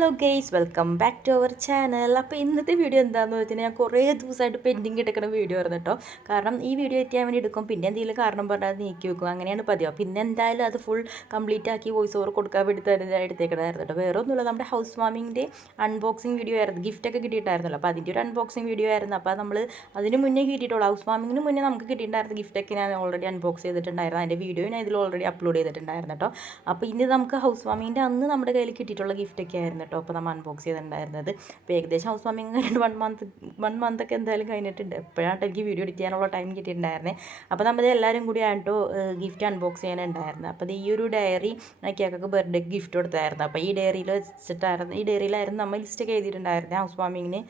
Hello guys welcome back to our channel അപ്പോൾ ഇന്നത്തെ video എന്താണെന്ന് വെച്ചാൽ ഞാൻ കുറേ ദിവസമായിട്ട് പെൻഡിങ് കിടക്കുന്ന വീഡിയോ ആയിരുന്നു കേട്ടോ. കാരണം ഈ വീഡിയോ എത്തിയാൻ വേണ്ടി എടുക്കും. പിന്നെ എന്തെങ്കിലും കാരണം പറഞ്ഞാൽ നീക്കി വെക്കും. അങ്ങനെയാണ് പതിവ്. പിന്നെ എന്തായാലും അത് ഫുൾ കംപ്ലീറ്റ് ആക്കി വോയിസ് ഓവർ കൊടുക്കാൻ വേണ്ടി തന്നെ എടുത്തേക്കണമായിരുന്നു കേട്ടോ. വേറെ ഒന്നുമില്ല. നമ്മുടെ ഹൗസ് വാമിങ്ങിന്റെ അൺബോക്സിങ് വീഡിയോ ആയിരുന്നു. ഗിഫ്റ്റൊക്കെ കിട്ടിയിട്ടായിരുന്നല്ലോ അപ്പോൾ അതിന്റെ ഒരു അൺബോക്സിങ് വീഡിയോ ആയിരുന്നു. അപ്പോൾ നമ്മൾ അതിന് മുന്നേ കിട്ടിയിട്ടുള്ളൂ. ഹൗസ് വാമിങ്ങിന് മുന്നേ നമുക്ക് കിട്ടിയിട്ടുണ്ടായിരുന്ന ഗിഫ്റ്റൊക്കെ ഞാൻ ഓൾറെഡി അൺബോക്സ് ചെയ്തിട്ടുണ്ടായിരുന്നു. അതിന്റെ വീഡിയോ ഞാൻ ഇതിൽ ഓൾറെഡി അപ്ലോഡ് ചെയ്തിട്ടുണ്ടായിരുന്നു കേട്ടോ. അപ്പോൾ ഇനി നമുക്ക് ഹൗസ് വാമിങ്ങിന്റെ അന്ന് നമ്മുടെ കയ്യിൽ കിട്ടിയിട്ടുള്ള ഗിഫ്റ്റൊക്കെ ആയിരുന്നു കേട്ടോ. അപ്പോൾ നമ്മൾ അൺബോക്സ് ചെയ്തിട്ടുണ്ടായിരുന്നത്. അപ്പോൾ ഏകദേശം ഹൗസ് വാമിങ് വൺ മന്ത് വൺ മന്ത് ഒക്കെ എന്തായാലും കഴിഞ്ഞിട്ടുണ്ട്. എപ്പോഴാണ് എനിക്ക് വീഡിയോ എഡിറ്റ് ചെയ്യാനുള്ള ടൈം കിട്ടിയിട്ടുണ്ടായിരുന്നത് അപ്പോൾ നമ്മൾ എല്ലാവരും കൂടി ആയിട്ടോ ഗിഫ്റ്റ് അൺബോക്സ് ചെയ്യാനുണ്ടായിരുന്നത് അപ്പോൾ ഈ ഒരു ഡയറി കേക്കൊക്കെ ബർത്ത്ഡേ ഗിഫ്റ്റ് കൊടുത്തായിരുന്നു. അപ്പോൾ ഈ ഡയറിയിൽ വെച്ചിട്ടായിരുന്നു ഈ ഡയറിയിലായിരുന്നു നമ്മൾ ലിസ്റ്റൊക്കെ എഴുതിയിട്ടുണ്ടായിരുന്നത് ഹൗസ് വാമിങ്ങിന്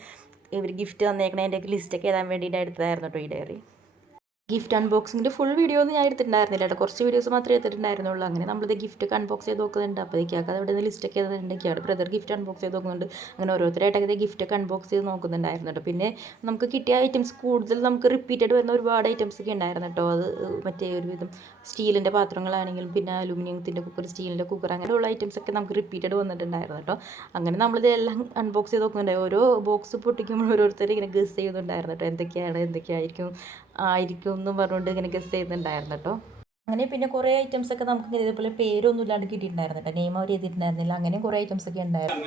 ഇവർ ഗിഫ്റ്റ് തന്നേക്കണതിന്റെ ലിസ്റ്റൊക്കെ എഴുതാൻ വേണ്ടിയിട്ട് എടുത്തതായിരുന്നു കേട്ടോ ഈ ഡയറി ഗിഫ്റ്റ് അൺബോക്സിങ്ങിന്റെ ഫുൾ വീഡിയോ ഒന്നും ഞാൻ എടുത്തിട്ടുണ്ടായിരുന്നില്ല കേട്ടോ കുറച്ച് വീഡിയോസ് മാത്രമേ എടുത്തിട്ടുണ്ടായിരുന്നുള്ളൂ. അങ്ങനെ നമ്മളിത് ഗിഫ്റ്റ് ഒക്കെ അൺബോക്സ് ചെയ്ത് നോക്കുന്നുണ്ട്. അപ്പോൾ ഇതൊക്കെ അവിടെ നിന്ന് ലിസ്റ്റൊക്കെ ചെയ്തിട്ടുണ്ട് ഇയാളുടെ ബ്രദർ ഗിഫ്റ്റ് അൺബോക്സ് ചെയ്ത് നോക്കുന്നുണ്ട്. അങ്ങനെ ഓരോരുത്തരായിട്ടൊക്കെ ഗിഫ്റ്റ് ഒക്കെ അൺബോക്സ് ചെയ്ത് നോക്കുന്നുണ്ടായിരുന്നു പിന്നെ നമുക്ക് കിട്ടിയ ഐറ്റംസ് കൂടുതൽ നമുക്ക് റിപ്പീറ്റഡ് വരുന്ന ഒരുപാട് ഐറ്റംസ് ഒക്കെ ഉണ്ടായിരുന്നു കേട്ടോ അത് മറ്റേ ഒരുവിധം സ്റ്റീലിന്റെ പാത്രങ്ങളാണെങ്കിലും പിന്നെ അലുമിനിയത്തിന്റെ കുക്കർ സ്റ്റീലിന്റെ കുക്കർ അങ്ങനെയുള്ള ഐറ്റംസ് ഒക്കെ നമുക്ക് റിപ്പീറ്റഡ് വന്നിട്ടുണ്ടായിരുന്നു കേട്ടോ അങ്ങനെ നമ്മളിത് എല്ലാം അൺബോക്സ് ചെയ്ത് നോക്കുന്നുണ്ടായി ഓരോ ബോക്സ് പൊട്ടിക്കുമ്പോൾ ഓരോരുത്തർ ഇങ്ങനെ ഗസ് ചെയ്യുന്നുണ്ടായിരുന്നു കേട്ടോ എന്തൊക്കെയാണ് എന്തൊക്കെയായിരിക്കും ആയിരിക്കും എന്നും പറഞ്ഞുകൊണ്ട് ഇങ്ങനെ ഗസ് ചെയ്യുന്നുണ്ടായിരുന്നു കേട്ടോ. അങ്ങനെ പിന്നെ കുറേ ഐറ്റംസ് ഒക്കെ നമുക്ക് ഇങ്ങനെ ഇതേപോലെ പേരൊന്നും ഇല്ലാണ്ട് കിട്ടിയിട്ടുണ്ടായിരുന്നു കേട്ടോ. നെയിം അവർ ചെയ്തിട്ടുണ്ടായിരുന്നില്ല അങ്ങനെ കുറേ ഐറ്റംസ് ഒക്കെ ഉണ്ടായിരുന്നു.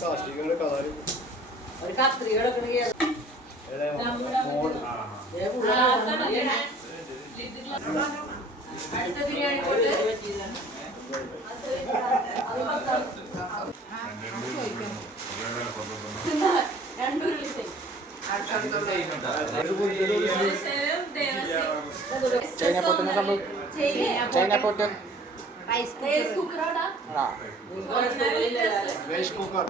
കാർഷികയുടെ കാര്യം ഒരു കത്രിക എടുക്കണെങ്കിൽ അടുത്ത ബിരിയാണി കൊണ്ട് ചൈന പൊട്ടുന്ന സംഭവം ചൈന പൊട്ട് റൈസ് കുക്കറോടാ റൈസ് കുക്കർ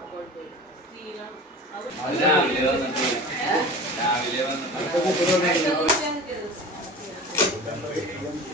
രാവിലെ വന്നിട്ട് രാവിലെ വന്നിട്ട്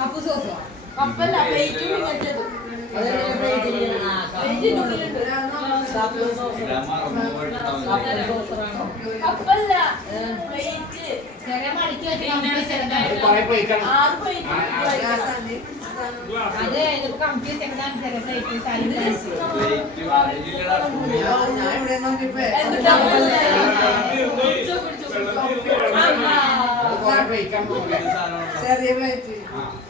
കപ്പ് സോസോ. കപ്പല്ല പ്ലേറ്റ് പോയിട്ടുണ്ടാവും കപ്പല്ല പ്ലേറ്റ് പ്ലേറ്റ് പ്ലേറ്റ് വാങ്ങിയില്ലടാ എന്നിട്ടാ കുറെ പോയിക്കാൻ ചെറിയ സാധനം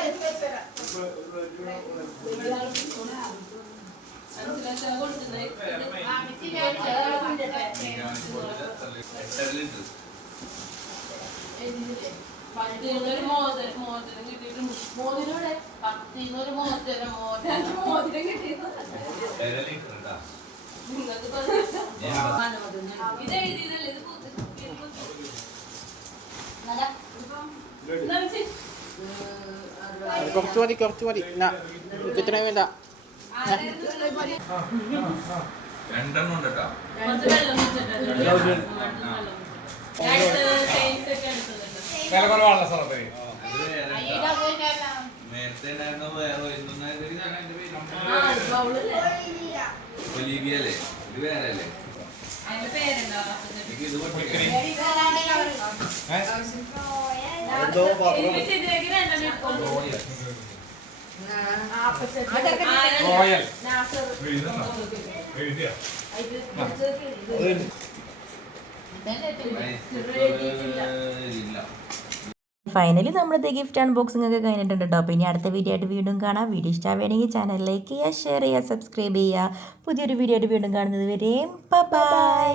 പത്തിനൊരു മോതിരം മോതിരം കിട്ടിയിട്ട് മോതിരൂടെ പത്തിനൊരു മോതിരം മോതിരം മോതിരം ഉണ്ടാ നിങ്ങൾക്ക് ഇത് എഴുതിയതല്ലേ ഇത് പൂത്ത് കുറച്ച് മതി കുറച്ച് മതി ഇത്ര വേണ്ട രണ്ടെണ്ണം ഉണ്ട് കേട്ടോ വില കുറവാണല്ലോ സാറേ. നേരത്തെ ഉണ്ടായിരുന്ന വേറെ ഇന്നൊന്നും ആ ബൗളല്ലേ ഒലീവിയ ഇത് വേറെ അല്ലേ ഇത് പൊട്ടിക്കണേ. എനിക്ക് റോയൽ. ഫൈനലി നമ്മുടെ ഗിഫ്റ്റ് അൺബോക്സിംഗ് ഒക്കെ കഴിഞ്ഞിട്ടുണ്ട് കേട്ടോ അപ്പോൾ ഇനി അടുത്ത വീഡിയോ ആയിട്ട് വീണ്ടും കാണാം. വീഡിയോ ഇഷ്ടമാവുകയാണെങ്കിൽ ചാനൽ ലൈക്ക് ചെയ്യുക ഷെയർ ചെയ്യുക സബ്സ്ക്രൈബ് ചെയ്യുക. പുതിയൊരു വീഡിയോ ആയിട്ട് വീണ്ടും കാണുന്നത് വരെയും. ബൈ